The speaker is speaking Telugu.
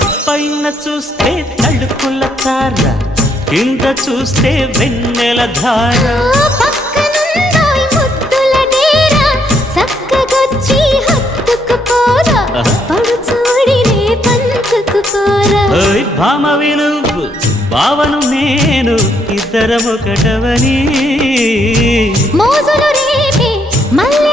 పైన చూస్తే తడుకుల తార, కింద చూస్తే వెన్నెల ధార. పక్కనుందోయ్ ముద్దుల డేరా, చక్కగొచ్చి హత్తుకుపోరా, పడు చూడినే పంచుకుపోరా. భామ వినువు భావను నేను, ఇద్దరమొకటవని మోజులు రేపే మల్లె